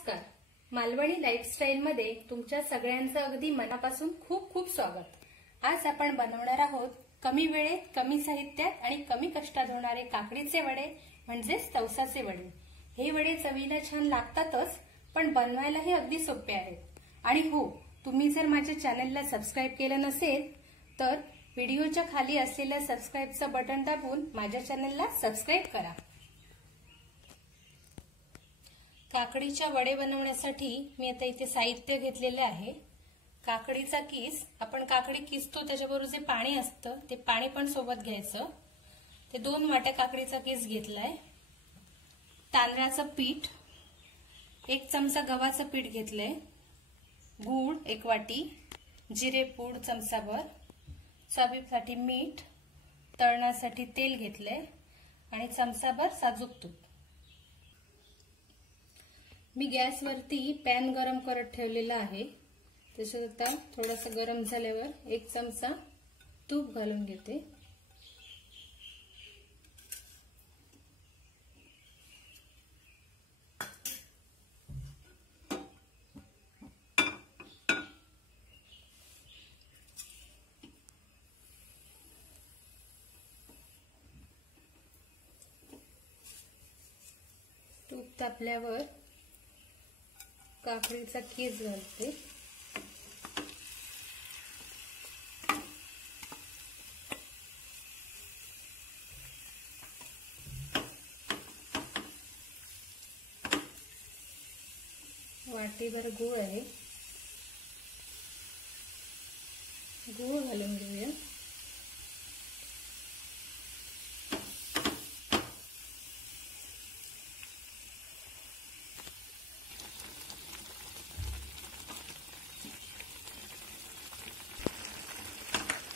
नमस्कार. मालवणी लाईफस्टाईल मध्ये तुमच्या सगळ्यांचं अगदी मनापासून खूप खूप स्वागत. आज आपण बनवणार आहोत कमी वेळेत, कमी साहित्यात आणि कमी कष्टात होणारे काकडीचे वडे म्हणजेच तवसाचे वडे. हे वडे चवीला छान लागतातच, पण बनवायलाही अगदी सोपे आहेत. आणि हो, तुम्ही जर माझ्या चॅनलला सबस्क्राईब केलं नसेल तर व्हिडिओच्या खाली असलेल्या सबस्क्राईबचं बटन दाबून माझ्या चॅनलला सबस्क्राईब करा. काकडीच्या वडे बनवण्यासाठी मी आता इथे साहित्य घेतलेले आहे. काकडीचा किस, आपण काकडी किसतो त्याच्याबरोबर जे पाणी असतं ते पाणी पण सोबत घ्यायचं. ते 2 वाट्या काकडीचा किस घेतलाय. तांदळाचं पीठ, 1 चमचा गव्हाचं पीठ घेतलंय. गूळ 1 वाटी, जिरे पूड चमचाभर, चवीसाठी मीठ, तळण्यासाठी तेल घेतलंय आणि चमचाभर साजूक तूप. मी गॅसवरती पॅन गरम करत ठेवलेला आहे. त्याच्यात आता थोडंसं गरम झाल्यावर 1 चमचा तूप घालून घेते. तूप तापल्यावर काकडीचा किस घालते. वाटीभर गूळ आहे, गूळ घालून घेऊया.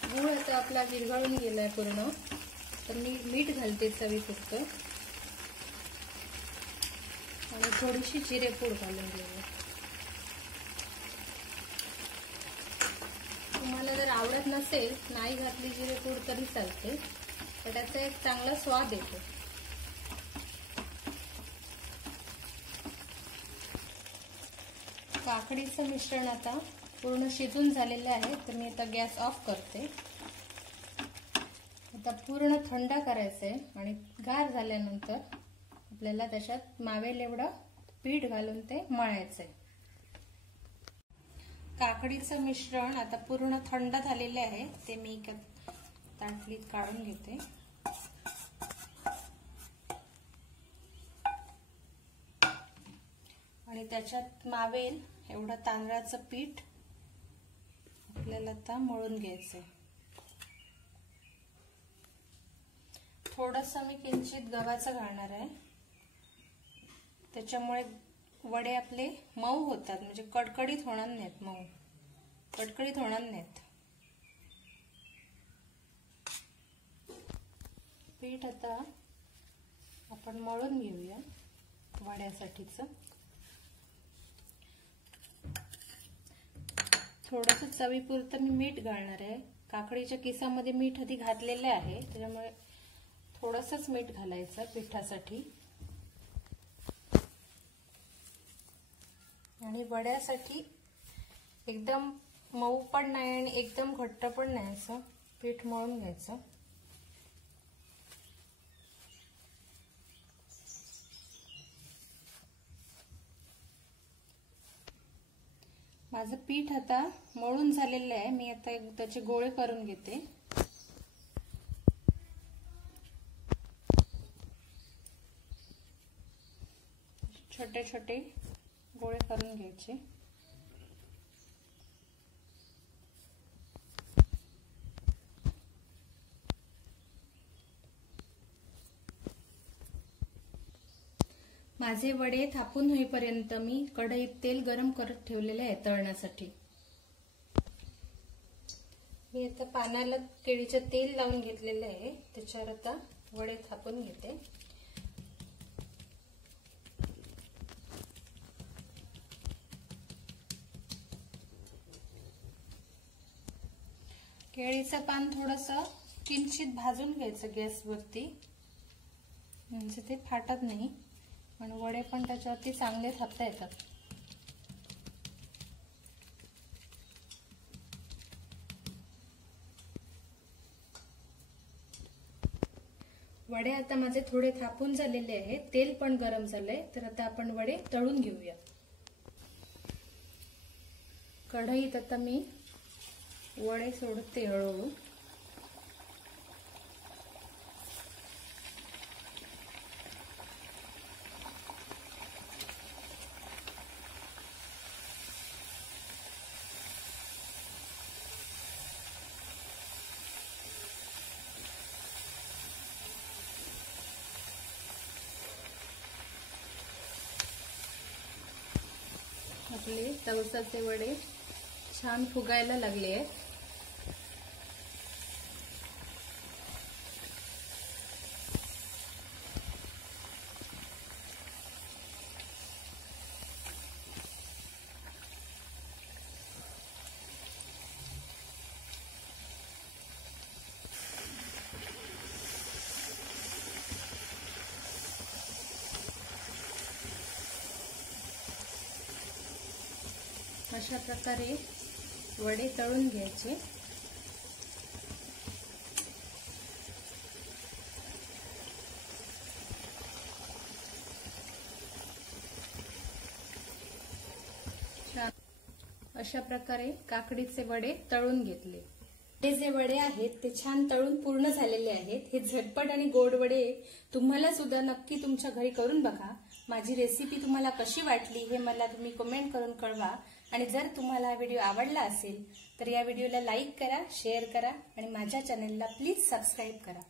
गूळ आता आपला विरघळून गेलाय पूर्ण, तर मी मीठ घालते चवीपुरतं आणि थोडीशी जिरेपूड घालून घेऊया. तुम्हाला जर आवडत नसेल, नाही घातली जिरेपूड तरी चालते, तर त्याचा एक चांगला स्वाद येतो. काकडीचं मिश्रण आता पूर्ण शिजून झालेले आहे, तर मी आता गॅस ऑफ करते. आता पूर्ण थंड करायचंय आणि गार झाल्यानंतर आपल्याला त्याच्यात मावेल एवढं पीठ घालून ते मळायचंय. काकडीचं मिश्रण आता पूर्ण थंड झालेले आहे, ते मी एका ताटलीत काढून घेते. आणि त्याच्यात मावेल एवढं तांदळाचं पीठ आपल्याला आता मळून घ्यायचंय. थोडंसं मी किंचित गव्हाचं घालणार आहे, त्याच्यामुळे वडे आपले मऊ होतात, म्हणजे कडकडीत होणार नाहीत. मऊ कडकडीत होणार नाहीत. पीठ आता आपण मळून घेऊया वड्यासाठीच. थोडंसं चवीपुरतं मी मीठ घालणार आहे. काकडीच्या किसामध्ये मीठ आधी घातलेले आहे, त्याच्यामुळे थोडंसंच मीठ घालायचं पिठासाठी. आणि वड्यासाठी एकदम मऊ पण नाही आणि एकदम घट्ट पण नाही, असं पीठ मळून घ्यायचं. माझं पीठ आता मळून झालेलं आहे. मी आता त्याचे गोळे करून घेते. छोटे छोटे गोळे करून घ्यायचे. माझे वडे थापून होईपर्यंत मी कढईत तेल गरम करत ठेवलेले आहे तळण्यासाठी. मी आता पानाला केळीचं तेल लावून घेतलेलं आहे, त्याच्यावर आता वडे थापून घेते. केळीचं पान थोडंसं किंचित भाजून घ्यायचं गॅसवरती, म्हणजे ते फाटत नाही आणि वडे पण त्याच्यावरती चांगले थापता येतात. वडे आता माझे थोडे थापून झालेले आहेत, तेल पण गरम झालंय, तर आता आपण वडे तळून घेऊया। कढईत आता मी वडे सोडते हळूहळू। आपले तवसाचे वडे छान फुगायला लागले आहेत। अशा प्रकारे वडे तळून घ्यायचे। अशा प्रकारे काकडीचे वडे तळून घेतले। हे जे वडे आहेत ते छान तळून पूर्ण झालेले आहेत। हे झटपट आणि गोड वडे तुम्हाला सुद्धा नक्की तुमच्या घरी करून बघा। माझी रेसिपी तुम्हाला कशी वाटली हे मला तुम्ही कमेंट करून कळवा। आणि जर तुम्हाला हा व्हिडिओ आवडला असेल तर या व्हिडिओला लाईक करा, शेअर करा आणि माझ्या चॅनलला प्लीज सबस्क्राईब करा।